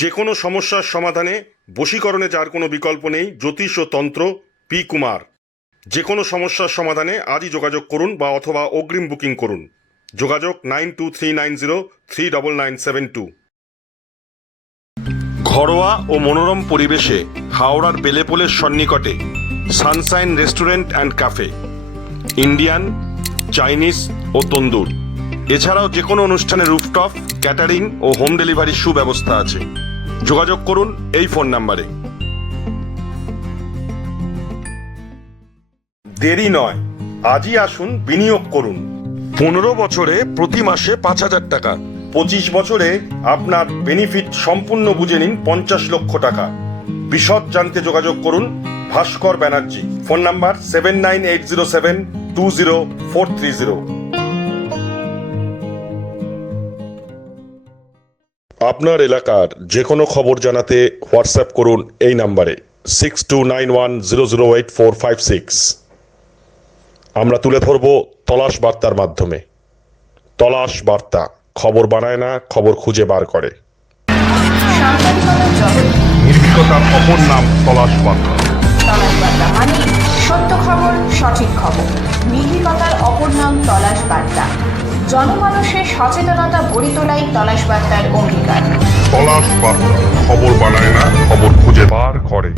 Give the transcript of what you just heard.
যে কোনো সমস্যার সমাধানে বশীকরণে যার কোনো বিকল্প নেই, জ্যোতিষ ও তন্ত্র পি কুমার। যে কোনো সমস্যার সমাধানে আজই যোগাযোগ করুন বা অথবা অগ্রিম বুকিং করুন। যোগাযোগ 9239039972। ঘরোয়া ও মনোরম পরিবেশে হাওড়ার বেলেপোলের সন্নিকটে sunshine restaurant and cafe, Indian, Chinese ও তন্দুর। এছাড়াও যে কোনো অনুষ্ঠানে রুফটপ, ক্যাটারিং ও হোম ডেলিভারির সুব্যবস্থা আছে। যোগাযোগ করুন এই ফোন নাম্বারে। দেরি নয়, আজই আসুন, বিনিয়োগ করুন। 15 বছরে প্রতি মাসে 5,000 টাকা, 25 বছরে আপনার বেনিফিট সম্পূর্ণ বুঝে নিন 50 লক্ষ টাকা। বিশদ জানতে যোগাযোগ করুন ভাস্কর ব্যানার্জি। Phone number 7980720430। আপনার এলাকার যে কোনো খবর জানাতে হোয়াটসঅ্যাপ করুন এই নাম্বারে 6291008456। আমরা তুলে ধরব তলাশ বার্তার মাধ্যমে। তলাশ বার্তা, খবর বানায় না, খবর খুঁজে বার করে। নির্ভীকতার অপর নাম তলাশ বার্তা। তলাশ বার্তা মানে সত্য খবর, সঠিক খবর। নির্ভীকতার অপর নাম তলাশ বার্তা। জনমানুষের সচেতনতা গড়ে তোলাই তলাশ বার্তার অঙ্গীকার। তলাশ বার্তা, খবর বানায় না, খবর খুঁজে বার করে।